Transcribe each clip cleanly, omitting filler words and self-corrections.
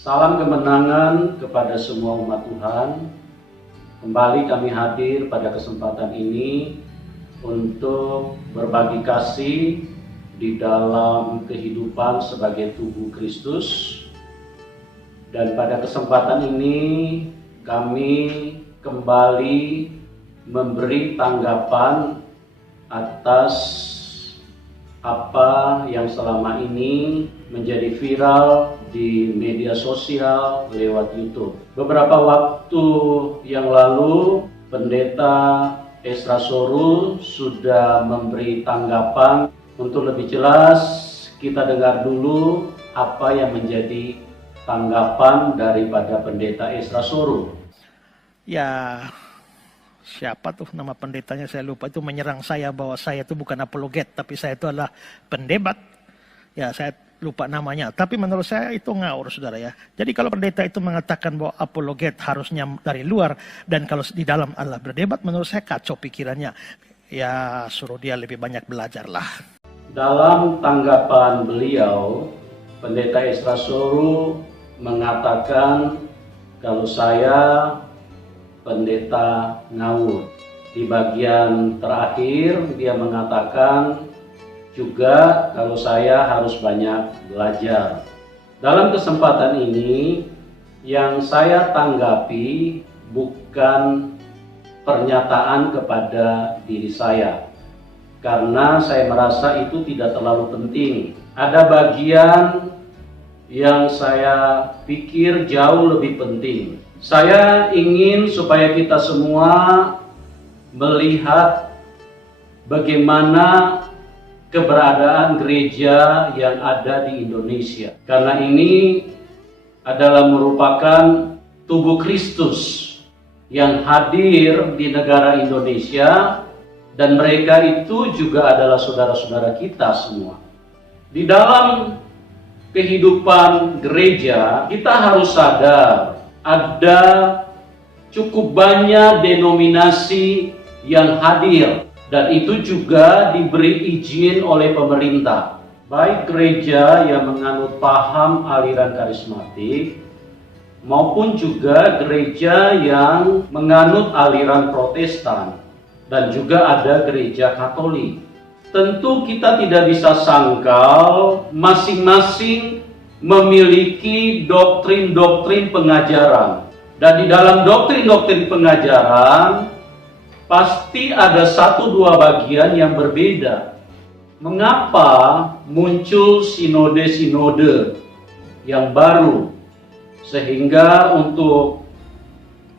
Salam kemenangan kepada semua umat Tuhan. Kembali kami hadir pada kesempatan ini untuk berbagi kasih di dalam kehidupan sebagai tubuh Kristus. Dan pada kesempatan ini kami kembali memberi tanggapan atas apa yang selama ini menjadi viral di media sosial lewat YouTube. Beberapa waktu yang lalu, Pendeta Ezra Sorul sudah memberi tanggapan. Untuk lebih jelas, kita dengar dulu apa yang menjadi tanggapan daripada Pendeta Ezra Sorul. Ya, siapa tuh nama pendetanya saya lupa, itu menyerang saya bahwa saya itu bukan apologet, tapi saya itu adalah pendebat. Ya, saya lupa namanya, tapi menurut saya itu ngawur, saudara ya. Jadi kalau pendeta itu mengatakan bahwa apologet harusnya dari luar, dan kalau di dalam adalah berdebat, menurut saya kacau pikirannya. Ya, suruh dia lebih banyak belajar lah. Dalam tanggapan beliau, Pendeta Ezra Sorul mengatakan kalau saya pendeta ngawur. Di bagian terakhir dia mengatakan juga kalau saya harus banyak belajar. Dalam kesempatan ini yang saya tanggapi bukan pernyataan kepada diri saya, karena saya merasa itu tidak terlalu penting. Ada bagian yang saya pikir jauh lebih penting. Saya ingin supaya kita semua melihat bagaimana keberadaan gereja yang ada di Indonesia. Karena ini adalah merupakan tubuh Kristus yang hadir di negara Indonesia, dan mereka itu juga adalah saudara-saudara kita semua. Di dalam kehidupan gereja, kita harus sadar ada cukup banyak denominasi yang hadir, dan itu juga diberi izin oleh pemerintah. Baik gereja yang menganut paham aliran karismatik maupun juga gereja yang menganut aliran Protestan, dan juga ada gereja Katolik. Tentu kita tidak bisa sangkal masing-masing memiliki doktrin-doktrin pengajaran. Dan di dalam doktrin-doktrin pengajaran pasti ada satu dua bagian yang berbeda. Mengapa muncul sinode-sinode yang baru sehingga untuk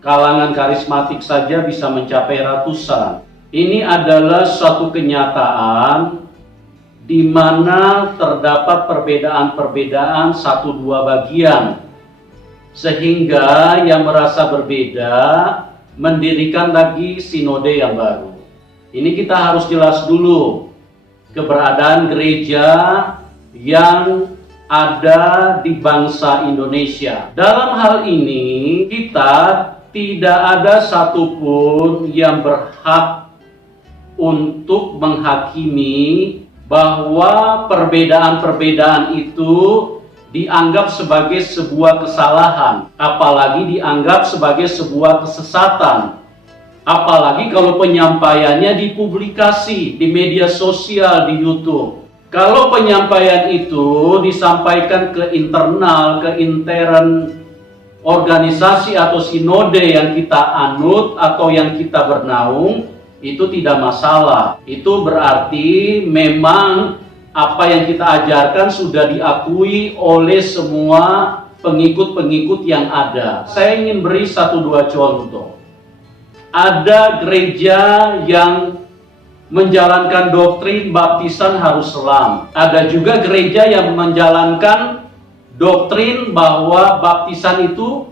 kalangan karismatik saja bisa mencapai ratusan? Ini adalah suatu kenyataan di mana terdapat perbedaan-perbedaan satu dua bagian, sehingga yang merasa berbeda mendirikan lagi sinode yang baru. Ini kita harus jelas dulu keberadaan gereja yang ada di bangsa Indonesia. Dalam hal ini kita tidak ada satupun yang berhak untuk menghakimi bahwa perbedaan-perbedaan itu dianggap sebagai sebuah kesalahan, apalagi dianggap sebagai sebuah kesesatan. Apalagi kalau penyampaiannya dipublikasi di media sosial, di YouTube. Kalau penyampaian itu disampaikan ke internal, ke intern organisasi atau sinode yang kita anut atau yang kita bernaung, itu tidak masalah. Itu berarti memang apa yang kita ajarkan sudah diakui oleh semua pengikut-pengikut yang ada. Saya ingin beri satu dua contoh. Ada gereja yang menjalankan doktrin baptisan harus selam. Ada juga gereja yang menjalankan doktrin bahwa baptisan itu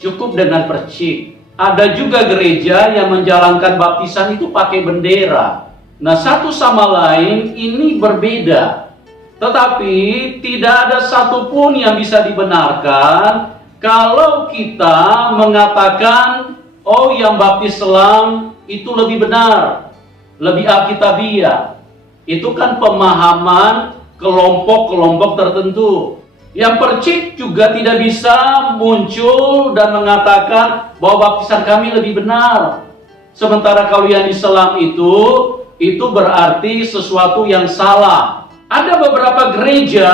cukup dengan percik. Ada juga gereja yang menjalankan baptisan itu pakai bendera. Nah, satu sama lain ini berbeda. Tetapi tidak ada satupun yang bisa dibenarkan kalau kita mengatakan, oh yang baptis selam itu lebih benar, lebih alkitabiah. Itu kan pemahaman kelompok-kelompok tertentu. Yang percik juga tidak bisa muncul dan mengatakan bahwa baptisan kami lebih benar. Sementara kalau yang diselam itu berarti sesuatu yang salah. Ada beberapa gereja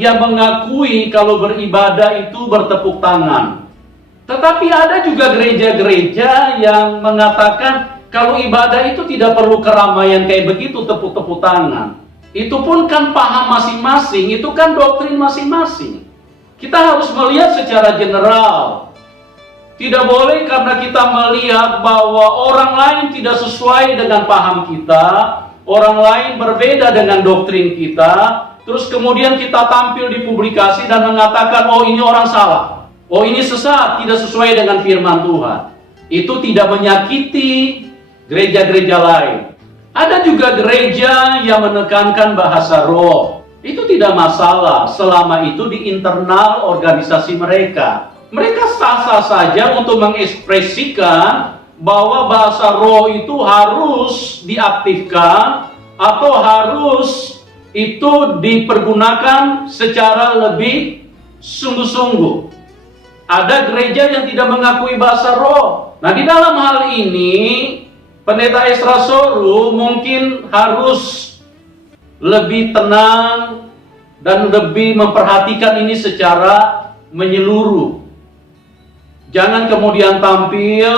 yang mengakui kalau beribadah itu bertepuk tangan. Tetapi ada juga gereja-gereja yang mengatakan kalau ibadah itu tidak perlu keramaian kayak begitu, tepuk-tepuk tangan. Itu pun kan paham masing-masing, itu kan doktrin masing-masing. Kita harus melihat secara general. Tidak boleh karena kita melihat bahwa orang lain tidak sesuai dengan paham kita, orang lain berbeda dengan doktrin kita, terus kemudian kita tampil di publikasi dan mengatakan, oh ini orang salah, oh ini sesat, tidak sesuai dengan firman Tuhan. Itu tidak menyakiti gereja-gereja lain. Ada juga gereja yang menekankan bahasa roh. Itu tidak masalah selama itu di internal organisasi mereka. Mereka sah-sah saja untuk mengekspresikan bahwa bahasa roh itu harus diaktifkan atau harus itu dipergunakan secara lebih sungguh-sungguh. Ada gereja yang tidak mengakui bahasa roh. Nah, di dalam hal ini Pendeta Ezra Soru mungkin harus lebih tenang dan lebih memperhatikan ini secara menyeluruh. Jangan kemudian tampil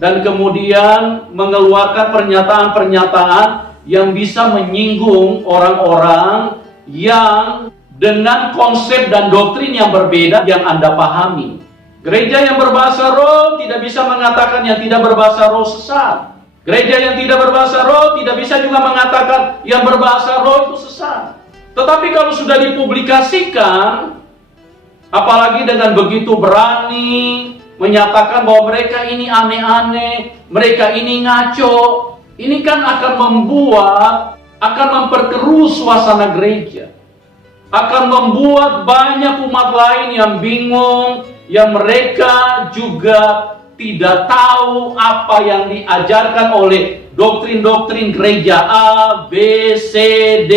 dan kemudian mengeluarkan pernyataan-pernyataan yang bisa menyinggung orang-orang yang dengan konsep dan doktrin yang berbeda yang Anda pahami. Gereja yang berbahasa roh tidak bisa mengatakan yang tidak berbahasa roh sesat. Gereja yang tidak berbahasa roh tidak bisa juga mengatakan yang berbahasa roh itu sesat. Tetapi kalau sudah dipublikasikan, apalagi dengan begitu berani menyatakan bahwa mereka ini aneh-aneh, mereka ini ngaco, ini kan akan memperkeruh suasana gereja. Akan membuat banyak umat lain yang bingung, yang mereka juga tidak tahu apa yang diajarkan oleh doktrin-doktrin gereja A, B, C, D.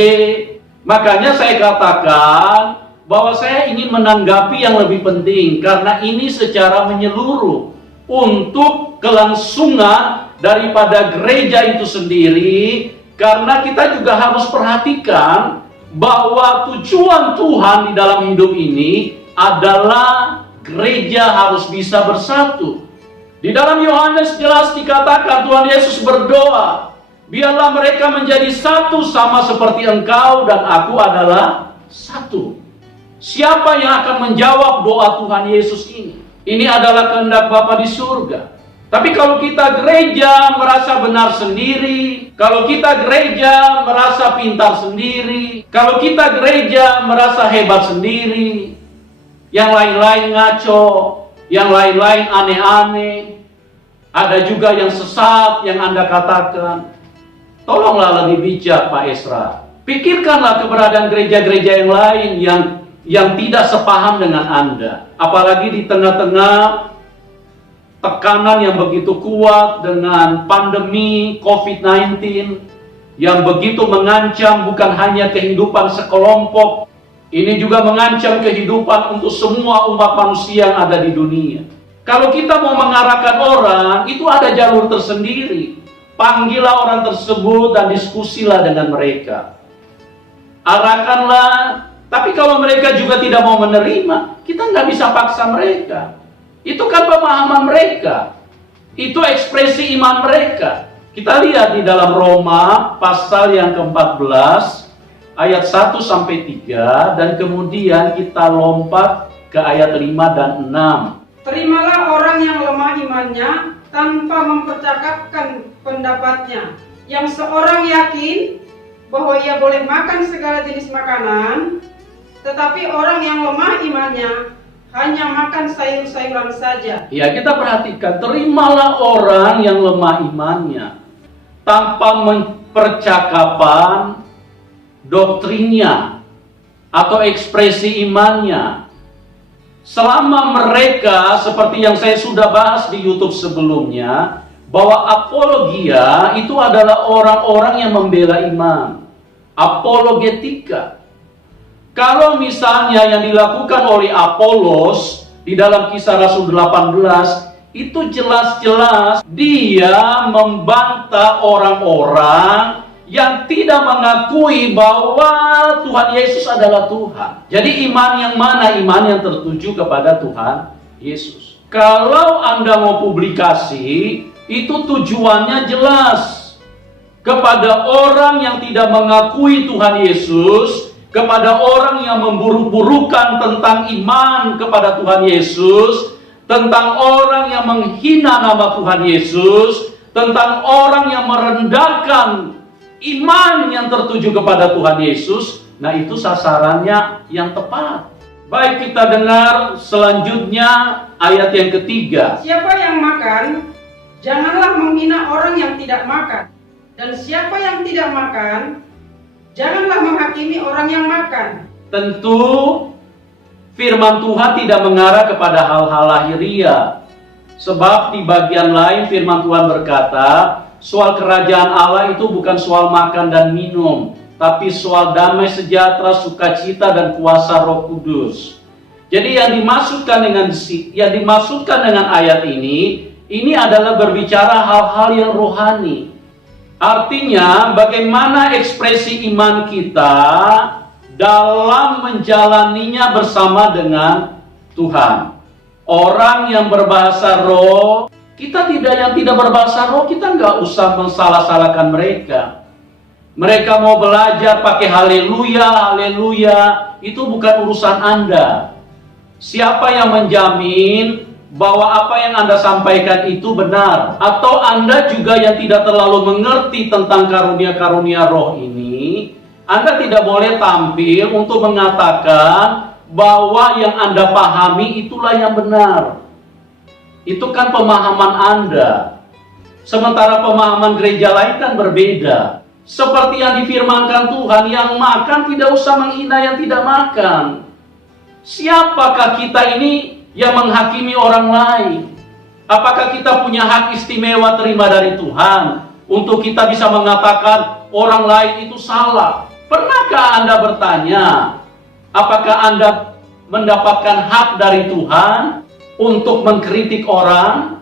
Makanya saya katakan bahwa saya ingin menanggapi yang lebih penting karena ini secara menyeluruh untuk kelangsungan daripada gereja itu sendiri, karena kita juga harus perhatikan bahwa tujuan Tuhan di dalam hidup ini adalah gereja harus bisa bersatu. Di dalam Yohanes jelas dikatakan Tuhan Yesus berdoa, biarlah mereka menjadi satu sama seperti engkau dan aku adalah satu. Siapa yang akan menjawab doa Tuhan Yesus ini? Ini adalah kehendak Bapa di surga. Tapi kalau kita gereja merasa benar sendiri, kalau kita gereja merasa pintar sendiri, kalau kita gereja merasa hebat sendiri, yang lain-lain ngaco, yang lain-lain aneh-aneh, ada juga yang sesat yang Anda katakan. Tolonglah lebih bijak Pak Ezra. Pikirkanlah keberadaan gereja-gereja yang lain yang tidak sepaham dengan Anda. Apalagi di tengah-tengah tekanan yang begitu kuat dengan pandemi COVID-19 yang begitu mengancam bukan hanya kehidupan sekelompok, ini juga mengancam kehidupan untuk semua umat manusia yang ada di dunia. Kalau kita mau mengarahkan orang, itu ada jalur tersendiri. Panggillah orang tersebut dan diskusilah dengan mereka. Arahkanlah. Tapi kalau mereka juga tidak mau menerima, kita nggak bisa paksa mereka. Itu kan pemahaman mereka. Itu ekspresi iman mereka. Kita lihat di dalam Roma pasal yang ke-14 ayat 1-3 dan kemudian kita lompat ke ayat 5 dan 6. Terimalah orang yang lemah imannya tanpa mempercakapkan pendapatnya, yang seorang yakin bahwa ia boleh makan segala jenis makanan, tetapi orang yang lemah imannya hanya makan sayur-sayuran saja. Ya, kita perhatikan, terimalah orang yang lemah imannya tanpa mempercakapan doktrinnya atau ekspresi imannya. Selama mereka, seperti yang saya sudah bahas di YouTube sebelumnya, bahwa apologia itu adalah orang-orang yang membela iman. Apologetika. Kalau misalnya yang dilakukan oleh Apolos di dalam Kisah Rasul 18, itu jelas-jelas dia membantah orang-orang yang tidak mengakui bahwa Tuhan Yesus adalah Tuhan. Jadi iman yang mana? Iman yang tertuju kepada Tuhan Yesus. Kalau Anda mau publikasi, itu tujuannya jelas. Kepada orang yang tidak mengakui Tuhan Yesus, kepada orang yang memburuk-burukan tentang iman kepada Tuhan Yesus, tentang orang yang menghina nama Tuhan Yesus, tentang orang yang merendahkan iman yang tertuju kepada Tuhan Yesus, nah itu sasarannya yang tepat. Baik, kita dengar selanjutnya ayat yang ketiga. Siapa yang makan, janganlah menghina orang yang tidak makan. Dan siapa yang tidak makan, janganlah menghakimi orang yang makan. Tentu firman Tuhan tidak mengarah kepada hal-hal lahiriah. Sebab di bagian lain firman Tuhan berkata, soal kerajaan Allah itu bukan soal makan dan minum, tapi soal damai sejahtera, sukacita dan kuasa Roh Kudus. Jadi yang dimaksudkan dengan ayat ini adalah berbicara hal-hal yang rohani. Artinya bagaimana ekspresi iman kita dalam menjalaninya bersama dengan Tuhan. Orang yang berbahasa roh, yang tidak berbahasa roh, kita nggak usah mensalah-salahkan mereka. Mereka mau belajar pakai haleluya, itu bukan urusan Anda. Siapa yang menjamin bahwa apa yang Anda sampaikan itu benar? Atau Anda juga yang tidak terlalu mengerti tentang karunia-karunia roh ini, Anda tidak boleh tampil untuk mengatakan bahwa yang Anda pahami itulah yang benar. Itu kan pemahaman Anda. Sementara pemahaman gereja lain kan berbeda. Seperti yang difirmankan Tuhan, yang makan tidak usah menghina yang tidak makan. Siapakah kita ini yang menghakimi orang lain? Apakah kita punya hak istimewa terima dari Tuhan untuk kita bisa mengatakan orang lain itu salah? Pernahkah Anda bertanya, apakah Anda mendapatkan hak dari Tuhan untuk mengkritik orang,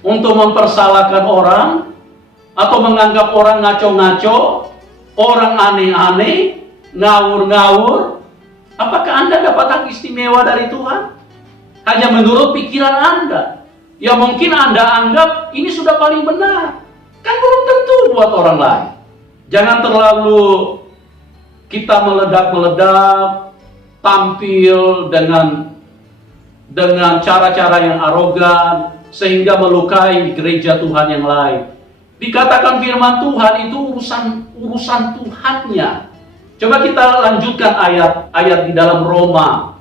untuk mempersalahkan orang, atau menganggap orang ngaco-ngaco, orang aneh-aneh, ngawur-ngawur? Apakah Anda dapat hak istimewa dari Tuhan? Hanya menurut pikiran Anda, yang mungkin Anda anggap ini sudah paling benar. Kan belum tentu buat orang lain. Jangan terlalu kita meledak-meledak, tampil dengan cara-cara yang arogan, sehingga melukai gereja Tuhan yang lain. Dikatakan firman Tuhan itu urusan Tuhannya. Coba kita lanjutkan ayat di dalam Roma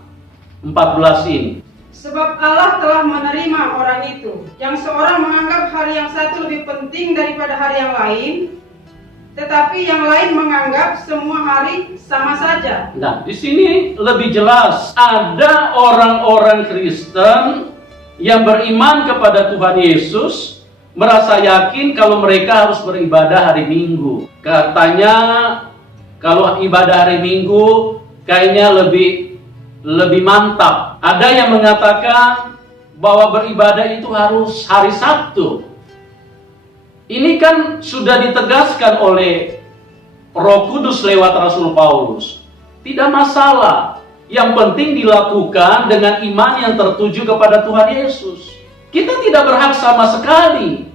14 ini. Sebab Allah telah menerima orang itu, yang seorang menganggap hari yang satu lebih penting daripada hari yang lain, tetapi yang lain menganggap semua hari sama saja. Nah, di sini lebih jelas ada orang-orang Kristen yang beriman kepada Tuhan Yesus, merasa yakin kalau mereka harus beribadah hari Minggu. Katanya kalau ibadah hari Minggu kayaknya lebih mantap. Ada yang mengatakan bahwa beribadah itu harus hari Sabtu. Ini kan sudah ditegaskan oleh Roh Kudus lewat Rasul Paulus. Tidak masalah. Yang penting dilakukan dengan iman yang tertuju kepada Tuhan Yesus. Kita tidak berhak sama sekali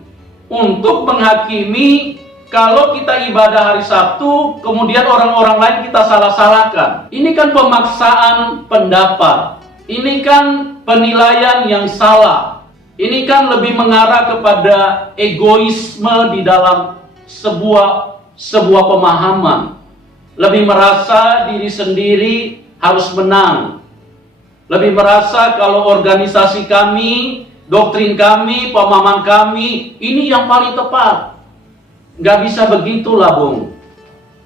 untuk menghakimi kalau kita ibadah hari Sabtu, kemudian orang-orang lain kita salah-salahkan. Ini kan pemaksaan pendapat. Ini kan penilaian yang salah. Ini kan lebih mengarah kepada egoisme di dalam sebuah pemahaman. Lebih merasa diri sendiri harus menang. Lebih merasa kalau organisasi kami, doktrin kami, pemahaman kami, ini yang paling tepat. Nggak bisa begitulah, Bung.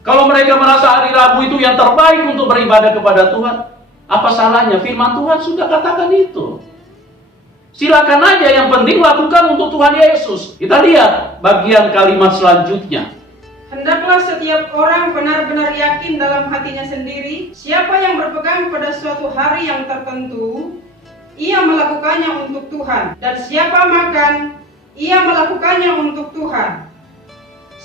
Kalau mereka merasa hari Rabu itu yang terbaik untuk beribadah kepada Tuhan, apa salahnya? Firman Tuhan sudah katakan itu. Silakan aja, yang penting lakukan untuk Tuhan Yesus. Kita lihat bagian kalimat selanjutnya. Hendaklah setiap orang benar-benar yakin dalam hatinya sendiri, siapa yang berpegang pada suatu hari yang tertentu, ia melakukannya untuk Tuhan. Dan siapa makan, ia melakukannya untuk Tuhan,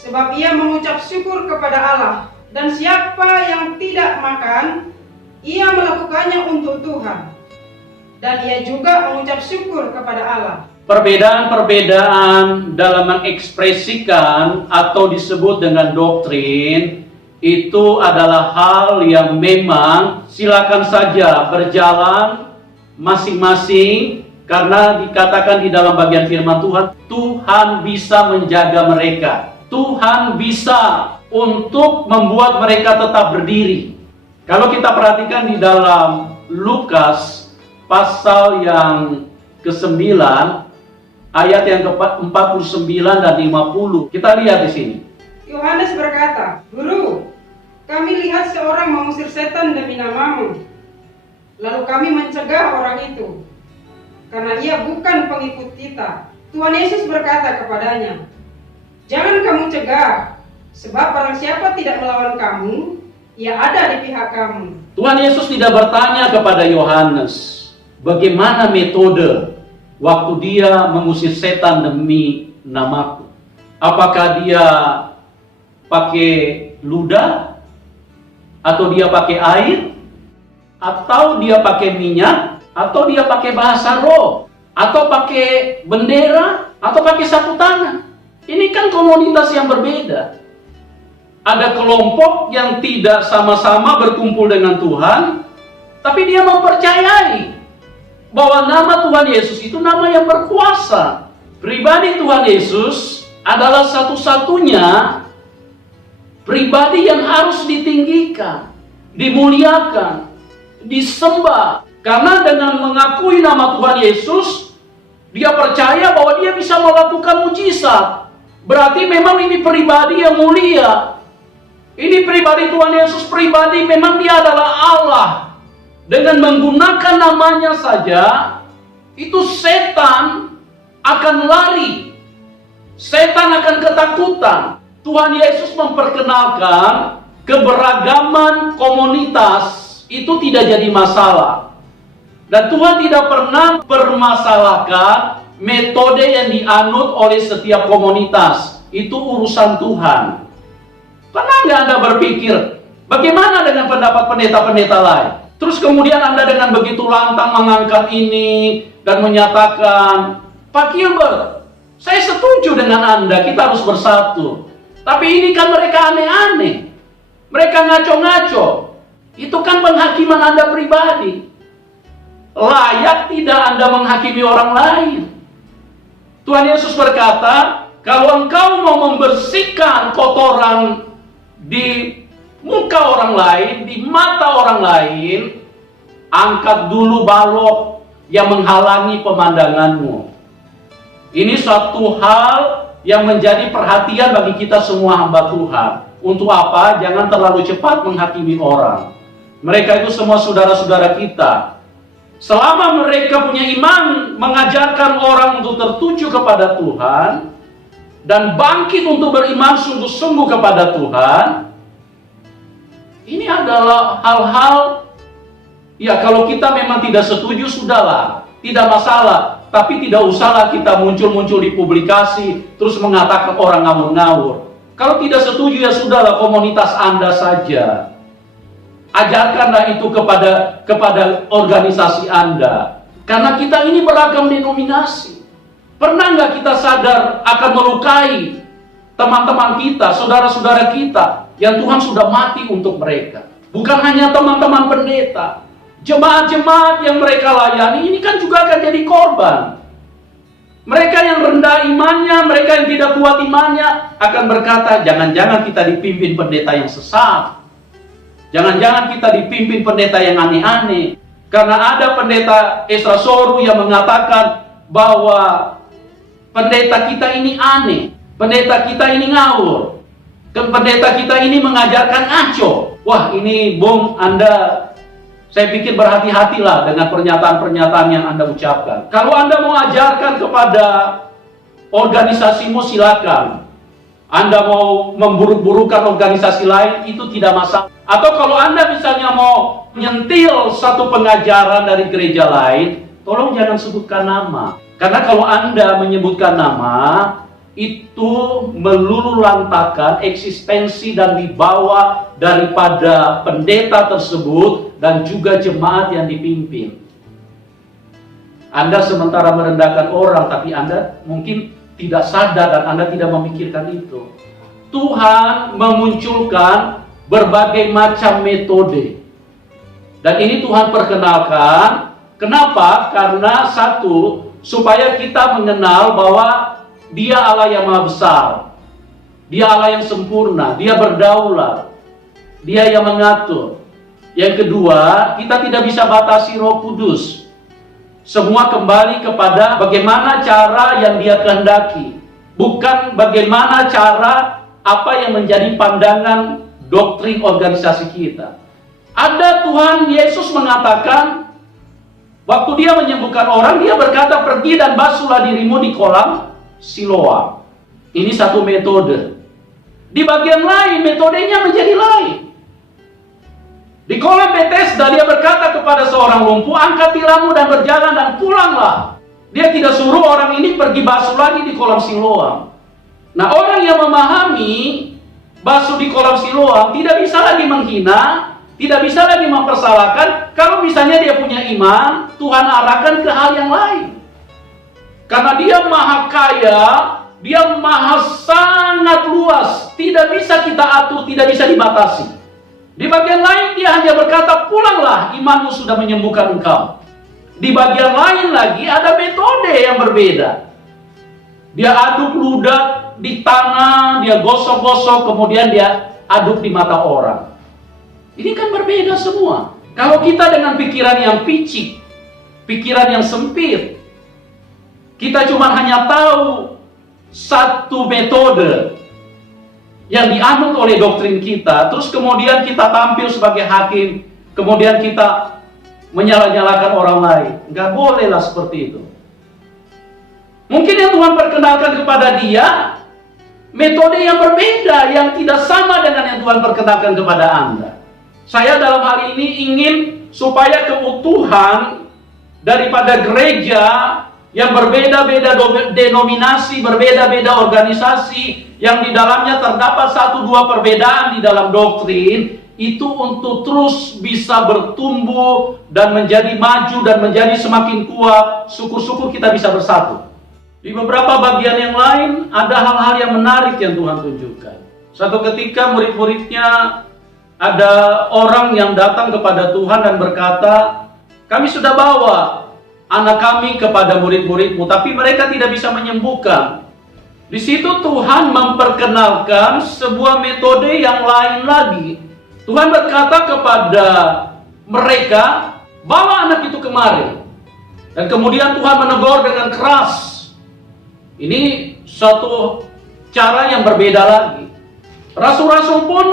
sebab ia mengucap syukur kepada Allah. Dan siapa yang tidak makan, ia melakukannya untuk Tuhan, dan ia juga mengucap syukur kepada Allah. Perbedaan-perbedaan dalam mengekspresikan atau disebut dengan doktrin itu adalah hal yang memang silakan saja berjalan masing-masing, karena dikatakan di dalam bagian firman Tuhan, Tuhan bisa menjaga mereka. Tuhan bisa untuk membuat mereka tetap berdiri. Kalau kita perhatikan di dalam Lukas pasal yang ke-9, ayat yang ke-49 dan 50, kita lihat di sini. Yohanes berkata, "Guru, kami lihat seorang mengusir setan demi namamu. Lalu kami mencegah orang itu, karena ia bukan pengikut kita." Tuhan Yesus berkata kepadanya, "Jangan kamu cegah, sebab barang siapa tidak melawan kamu, ia ada di pihak kamu." Tuhan Yesus tidak bertanya kepada Yohanes bagaimana metode waktu dia mengusir setan demi namaku. Apakah dia pakai ludah, atau dia pakai air, atau dia pakai minyak, atau dia pakai bahasa roh, atau pakai bendera, atau pakai sapu tangan. Ini kan komunitas yang berbeda. Ada kelompok yang tidak sama-sama berkumpul dengan Tuhan, tapi dia mempercayai bahwa nama Tuhan Yesus itu nama yang berkuasa. Pribadi Tuhan Yesus adalah satu-satunya pribadi yang harus ditinggikan, dimuliakan, disembah. Karena dengan mengakui nama Tuhan Yesus, dia percaya bahwa dia bisa melakukan mujizat. Berarti memang ini pribadi yang mulia. Ini pribadi Tuhan Yesus, pribadi memang dia adalah Allah. Dengan menggunakan namanya saja, itu setan akan lari. Setan akan ketakutan. Tuhan Yesus memperkenalkan keberagaman komunitas itu tidak jadi masalah. Dan Tuhan tidak pernah permasalahkan metode yang dianut oleh setiap komunitas. Itu urusan Tuhan. Pernah nggak Anda berpikir, bagaimana dengan pendapat pendeta-pendeta lain? Terus kemudian Anda dengan begitu lantang mengangkat ini dan menyatakan, "Pak Gilbert, saya setuju dengan Anda, kita harus bersatu." Tapi ini kan mereka aneh-aneh. Mereka ngaco-ngaco. Itu kan penghakiman Anda pribadi. Layak tidak Anda menghakimi orang lain. Tuhan Yesus berkata, kalau engkau mau membersihkan kotoran di muka orang lain, di mata orang lain, angkat dulu balok yang menghalangi pemandanganmu. Ini suatu hal yang menjadi perhatian bagi kita semua hamba Tuhan. Untuk apa? Jangan terlalu cepat menghakimi orang. Mereka itu semua saudara-saudara kita. Selama mereka punya iman, mengajarkan orang untuk tertuju kepada Tuhan, dan bangkit untuk beriman sungguh-sungguh kepada Tuhan, ini adalah hal-hal, ya kalau kita memang tidak setuju, sudahlah, tidak masalah. Tapi tidak usahlah kita muncul-muncul di publikasi, terus mengatakan orang ngawur-ngawur. Kalau tidak setuju, ya sudahlah, komunitas Anda saja. Ajarkanlah itu kepada organisasi Anda. Karena kita ini beragam denominasi. Pernah nggak kita sadar akan melukai teman-teman kita, saudara-saudara kita, yang Tuhan sudah mati untuk mereka? Bukan hanya teman-teman pendeta, jemaat-jemaat yang mereka layani, ini kan juga akan jadi korban. Mereka yang rendah imannya, mereka yang tidak kuat imannya, akan berkata, jangan-jangan kita dipimpin pendeta yang sesat. Jangan-jangan kita dipimpin pendeta yang aneh-aneh. Karena ada pendeta Esra Soru yang mengatakan bahwa pendeta kita ini aneh, pendeta kita ini ngawur, pendeta kita ini mengajarkan ngaco. Wah, ini Bung, Anda, saya pikir berhati-hatilah dengan pernyataan-pernyataan yang Anda ucapkan. Kalau Anda mau ajarkan kepada organisasimu, silakan. Anda mau memburuk-burukan organisasi lain, itu tidak masalah. Atau kalau Anda misalnya mau menyentil satu pengajaran dari gereja lain, tolong jangan sebutkan nama. Karena kalau Anda menyebutkan nama, itu meluluhlantakan eksistensi dan wibawa daripada pendeta tersebut dan juga jemaat yang dipimpin. Anda sementara merendahkan orang, tapi Anda mungkin tidak sadar dan Anda tidak memikirkan itu. Tuhan memunculkan berbagai macam metode. Dan ini Tuhan perkenalkan. Kenapa? Karena satu, supaya kita mengenal bahwa Dia Allah yang Maha Besar. Dia Allah yang sempurna. Dia berdaulat. Dia yang mengatur. Yang kedua, kita tidak bisa batasi Roh Kudus. Semua kembali kepada bagaimana cara yang Dia kehendaki. Bukan bagaimana cara apa yang menjadi pandangan doktrin organisasi kita. Ada Tuhan Yesus mengatakan, waktu Dia menyembuhkan orang, Dia berkata, pergi dan basuhlah dirimu di kolam Siloam. Ini satu metode. Di bagian lain, metodenya menjadi lain. Di kolam Bethesda, Dia berkata kepada seorang lumpuh, angkat tilammu dan berjalan dan pulanglah. Dia tidak suruh orang ini pergi basuh lagi di kolam Siloam. Nah, orang yang memahami basuh di kolam Siloam tidak bisa lagi menghina, tidak bisa lagi mempersalahkan. Kalau misalnya dia punya iman, Tuhan arahkan ke hal yang lain. Karena Dia maha kaya, Dia maha sangat luas, tidak bisa kita atur, tidak bisa dibatasi. Di bagian lain Dia hanya berkata, pulanglah, imanmu sudah menyembuhkan engkau. Di bagian lain lagi ada metode yang berbeda. Dia aduk ludah di tanah, Dia gosok-gosok, kemudian Dia aduk di mata orang. Ini kan berbeda semua. Kalau kita dengan pikiran yang picik, pikiran yang sempit, kita cuma hanya tahu satu metode yang dianut oleh doktrin kita, terus kemudian kita tampil sebagai hakim, kemudian kita menyalah-nyalahkan orang lain. Nggak bolehlah seperti itu. Mungkin yang Tuhan perkenalkan kepada dia, metode yang berbeda, yang tidak sama dengan yang Tuhan perkenalkan kepada Anda. Saya dalam hal ini ingin supaya keutuhan daripada gereja yang berbeda-beda denominasi, berbeda-beda organisasi, yang di dalamnya terdapat 1-2 perbedaan di dalam doktrin, itu untuk terus bisa bertumbuh dan menjadi maju dan menjadi semakin kuat. Syukur-syukur kita bisa bersatu. Di beberapa bagian yang lain, ada hal-hal yang menarik yang Tuhan tunjukkan. Suatu ketika murid-muridnya, ada orang yang datang kepada Tuhan dan berkata, kami sudah bawa anak kami kepada murid-muridmu, tapi mereka tidak bisa menyembuhkan. Di situ Tuhan memperkenalkan sebuah metode yang lain lagi. Tuhan berkata kepada mereka, bawa anak itu kemari. Dan kemudian Tuhan menegur dengan keras. Ini suatu cara yang berbeda lagi. Rasul-rasul pun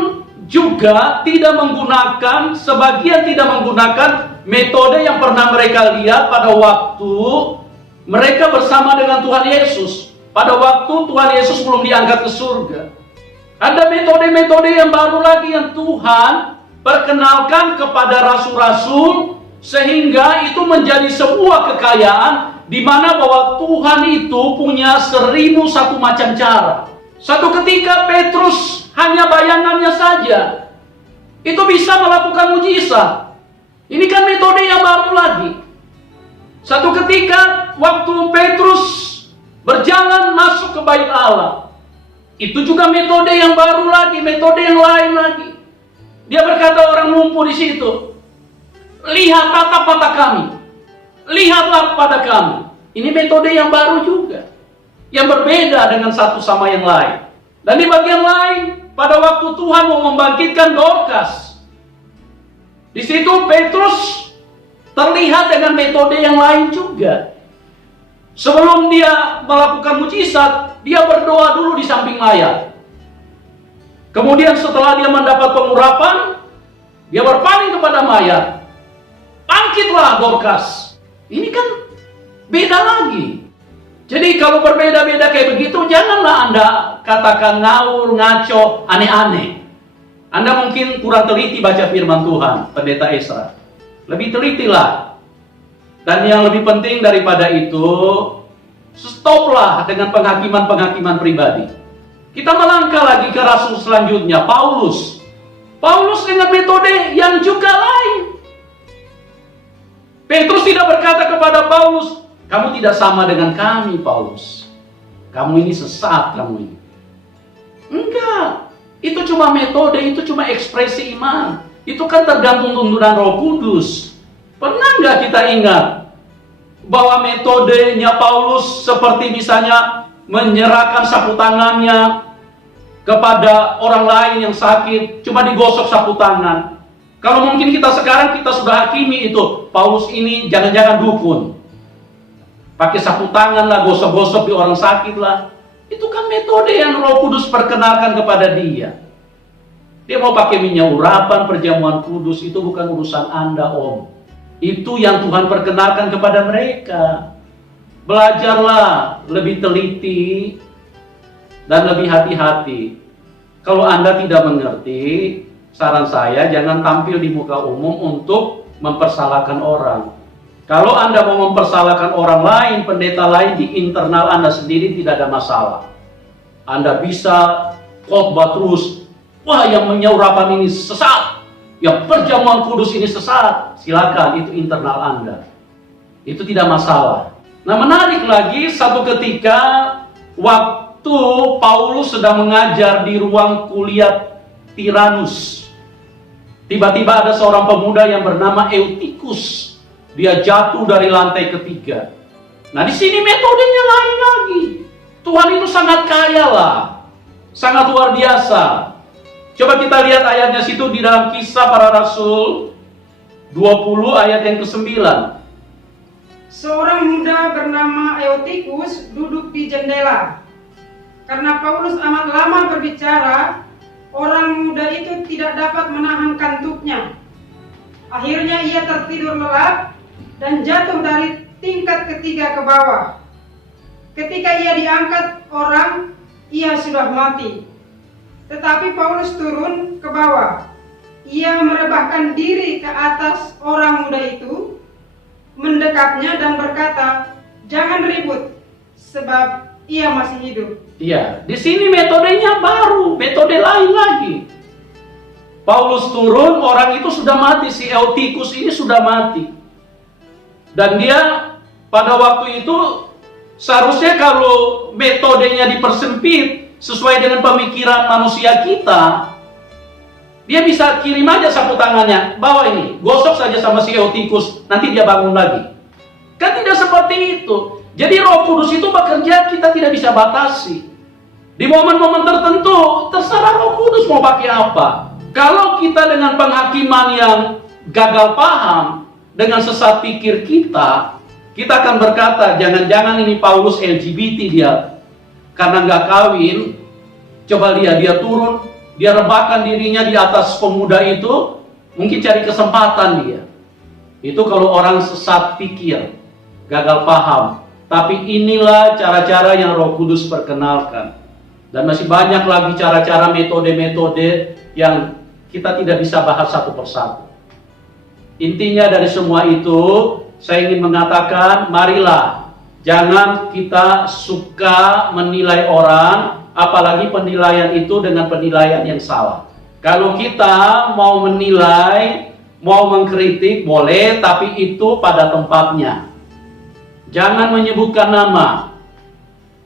juga tidak menggunakan, sebagian tidak menggunakan metode yang pernah mereka lihat pada waktu mereka bersama dengan Tuhan Yesus. Pada waktu Tuhan Yesus belum diangkat ke surga. Ada metode-metode yang baru lagi yang Tuhan perkenalkan kepada rasul-rasul, sehingga itu menjadi sebuah kekayaan di mana bahwa Tuhan itu punya 1001 macam cara. Satu ketika Petrus hanya bayangannya saja itu bisa melakukan mujizat. Ini kan metode yang baru lagi. Satu ketika waktu Petrus berjalan masuk ke bait Allah, itu juga metode yang baru lagi, metode yang lain lagi. Dia berkata orang lumpuh di situ, lihat tatap mata kami, lihatlah kepada kami. Ini metode yang baru juga, yang berbeda dengan satu sama yang lain. Dan di bagian lain, pada waktu Tuhan mau membangkitkan Dorcas, di situ Petrus terlihat dengan metode yang lain juga. Sebelum dia melakukan mujizat, dia berdoa dulu di samping mayat. Kemudian setelah dia mendapat pengurapan, dia berpaling kepada mayat. Bangkitlah Dorcas. Ini kan beda lagi. Jadi kalau berbeda-beda kayak begitu, janganlah Anda katakan ngawur, ngaco, aneh-aneh. Anda mungkin kurang teliti baca firman Tuhan, Pendeta Esra. Lebih telitilah. Dan yang lebih penting daripada itu, stoplah dengan penghakiman-penghakiman pribadi. Kita melangkah lagi ke rasul selanjutnya, Paulus. Paulus dengan metode yang juga lain. Petrus tidak berkata kepada Paulus, kamu tidak sama dengan kami, Paulus. Kamu ini sesat, kamu ini. Enggak. Itu cuma metode, itu cuma ekspresi iman. Itu kan tergantung tuntunan Roh Kudus. Pernah nggak kita ingat bahwa metodenya Paulus seperti misalnya menyerahkan sapu tangannya kepada orang lain yang sakit, cuma digosok sapu tangan. Kalau mungkin kita sekarang kita sudah hakimi itu, Paulus ini jangan-jangan dukun. Pakai sapu tangan lah, gosok-gosok di orang sakit lah. Itu kan metode yang Roh Kudus perkenalkan kepada dia. Dia mau pakai minyak urapan, perjamuan kudus, itu bukan urusan Anda, Om. Itu yang Tuhan perkenalkan kepada mereka. Belajarlah lebih teliti dan lebih hati-hati. Kalau Anda tidak mengerti, saran saya jangan tampil di muka umum untuk mempersalahkan orang. Kalau Anda mau mempersalahkan orang lain, pendeta lain di internal Anda sendiri tidak ada masalah. Anda bisa khotbah terus, wah yang menyaurapan ini sesat, yang perjamuan kudus ini sesat. Silakan, itu internal Anda. Itu tidak masalah. Nah, menarik lagi, satu ketika waktu Paulus sedang mengajar di ruang kuliah Tiranus, tiba-tiba ada seorang pemuda yang bernama Eutikus. Dia jatuh dari lantai ketiga. Nah, di sini metodenya lain lagi. Tuhan itu sangat kaya lah, sangat luar biasa. Coba kita lihat ayatnya situ di dalam Kisah Para Rasul 20 ayat yang ke-9. Seorang muda bernama Eutikus duduk di jendela. Karena Paulus amat lama berbicara, orang muda itu tidak dapat menahan kantuknya. Akhirnya ia tertidur lelap dan jatuh dari tingkat ketiga ke bawah. Ketika ia diangkat orang, ia sudah mati. Tetapi Paulus turun ke bawah. Ia merebahkan diri ke atas orang muda itu, mendekapnya dan berkata, "Jangan ribut, sebab ia masih hidup." Iya, di sini metodenya baru, metode lain lagi. Paulus turun, orang itu sudah mati, si Eutikus ini sudah mati. Dan dia pada waktu itu seharusnya kalau metodenya dipersempit sesuai dengan pemikiran manusia kita, dia bisa kirim aja sapu tangannya, bawa ini, gosok saja sama si Eutikus, nanti dia bangun lagi. Kan tidak seperti itu. Jadi Roh Kudus itu bekerja, kita tidak bisa batasi. Di momen-momen tertentu, terserah Roh Kudus mau pakai apa. Kalau kita dengan penghakiman yang gagal paham, dengan sesat pikir kita akan berkata, jangan-jangan ini Paulus LGBT dia. Karena nggak kawin, coba lihat dia turun, dia rebahkan dirinya di atas pemuda itu, mungkin cari kesempatan dia. Itu kalau orang sesat pikir, gagal paham. Tapi inilah cara-cara yang Roh Kudus perkenalkan. Dan masih banyak lagi cara-cara, metode-metode yang kita tidak bisa bahas satu persatu. Intinya dari semua itu, saya ingin mengatakan, marilah jangan kita suka menilai orang, apalagi penilaian itu dengan penilaian yang salah. Kalau kita mau menilai, mau mengkritik, boleh, tapi itu pada tempatnya. Jangan menyebutkan nama.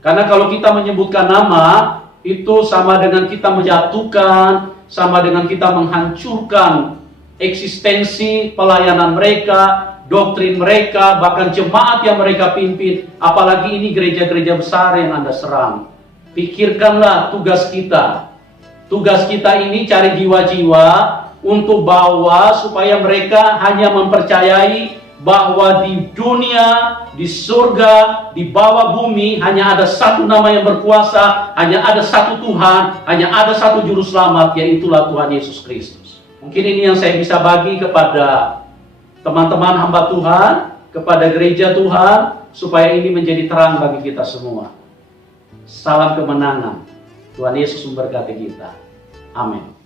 Karena kalau kita menyebutkan nama, itu sama dengan kita menjatuhkan, sama dengan kita menghancurkan eksistensi pelayanan mereka, doktrin mereka, bahkan jemaat yang mereka pimpin. Apalagi ini gereja-gereja besar yang Anda serang. Pikirkanlah tugas kita. Tugas kita ini cari jiwa-jiwa untuk bawa supaya mereka hanya mempercayai bahwa di dunia, di surga, di bawah bumi hanya ada satu nama yang berkuasa, hanya ada satu Tuhan, hanya ada satu juru selamat, yaitulah Tuhan Yesus Kristus. Mungkin ini yang saya bisa bagi kepada teman-teman hamba Tuhan, kepada gereja Tuhan, supaya ini menjadi terang bagi kita semua. Salam kemenangan. Tuhan Yesus memberkati kita. Amin.